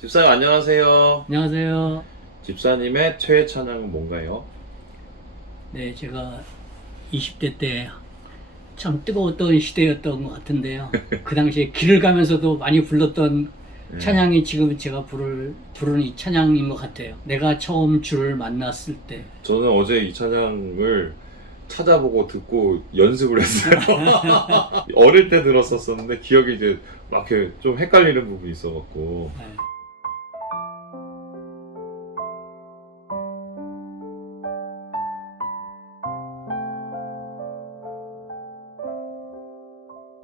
집사님 안녕하세요. 안녕하세요. 집사님의 최애 찬양은 뭔가요? 네, 제가 20대 때 참 뜨거웠던 시대였던 것 같은데요. 그 당시에 길을 가면서도 많이 불렀던 네. 찬양이 지금 제가 부를, 부르는 이 찬양인 것 같아요. 내가 처음 주를 만났을 때. 저는 어제 이 찬양을 찾아보고 듣고 연습을 했어요. 어릴 때 들었었었는데 기억이 이제 막 이렇게 좀 헷갈리는 부분이 있어갖고 네.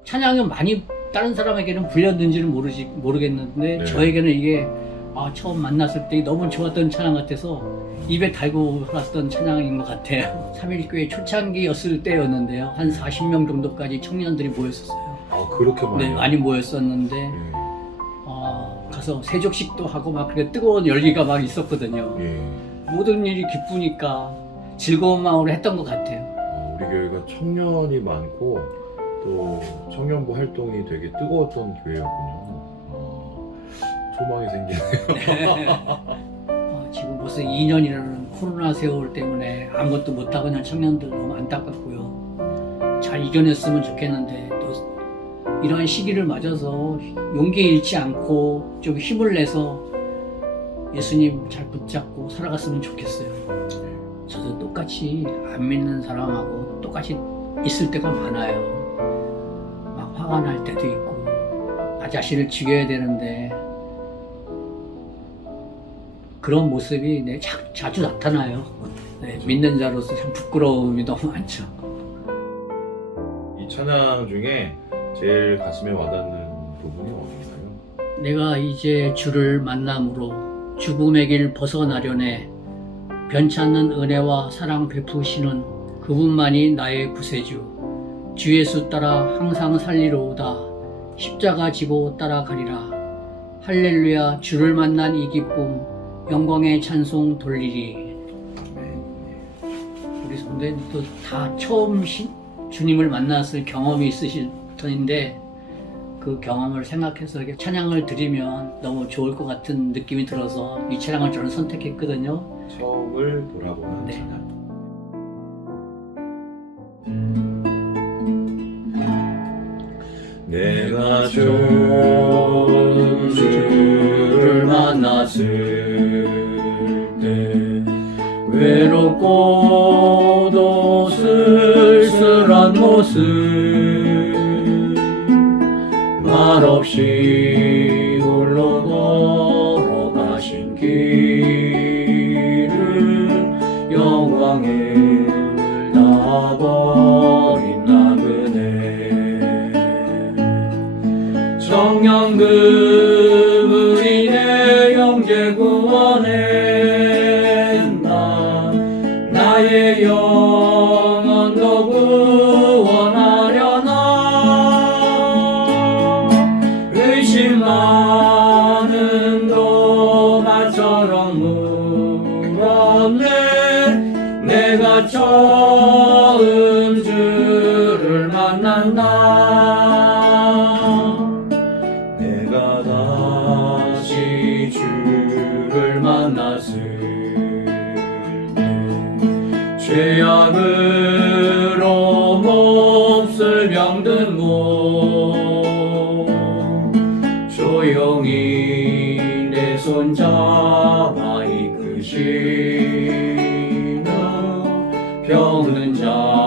찬양은 많이 다른 사람에게는 불렸는지는 모르지, 모르겠는데 네. 저에게는 이게 아, 처음 만났을 때 너무 좋았던 찬양 같아서 입에 달고 살았던 찬양인 것 같아요. 3.1교회 초창기였을 때였는데요. 한 40명 정도까지 청년들이 모였었어요. 아 그렇게 많이 네, 많이 모였었는데 예, 어, 가서 세족식도 하고 막 그렇게 뜨거운 열기가 막 있었거든요. 예. 모든 일이 기쁘니까 즐거운 마음으로 했던 것 같아요. 어, 우리 교회가 청년이 많고 또 청년부 활동이 되게 뜨거웠던 교회였군요. 아, 소망이 생기네요. 어, 지금 벌써 2년이라는 코로나 세월 때문에 아무것도 못하고 있는 청년들 너무 안타깝고요. 잘 이겨냈으면 좋겠는데 또 이러한 시기를 맞아서 용기 잃지 않고 좀 힘을 내서 예수님 잘 붙잡고 살아갔으면 좋겠어요. 저도 똑같이 안 믿는 사람하고 똑같이 있을 때가 많아요. 막 화가 날 때도 있고, 나 자신을 죽여야 되는데, 그런 모습이 내 자, 자주 나타나요. 네, 믿는 자로서 참 부끄러움이 너무 많죠. 이 찬양 중에 제일 가슴에 와닿는 부분이 어딘가요? 내가 이제 주를 만남으로 죽음의 길 벗어나려네 변찮는 은혜와 사랑 베푸시는 그분만이 나의 구세주 주 예수 따라 항상 살리로오다 십자가 지고 따라가리라 할렐루야 주를 만난 이 기쁨 영광의 찬송 돌리리 우리 성도님도 다 처음 신- 주님을 만났을 경험이 있으실 터인데 그 경험을 생각해서 이렇게 찬양을 드리면 너무 좋을 것 같은 느낌이 들어서 이 찬양을 저는 선택했거든요. 처음을 돌아보는 네. 찬양. 처음 주를 만났을 때 외롭고도 쓸쓸한 모습 말없이 홀로 걸어가신 길은 영광을 영재 구원했나 나의 영혼도 구원하려나? 의심 많은 도마처럼 물었네. 내가 처음 주를 만난다 죄악으로 몹쓸 병든 몸. 조용히 내 손 잡아 이끄시는 병든 자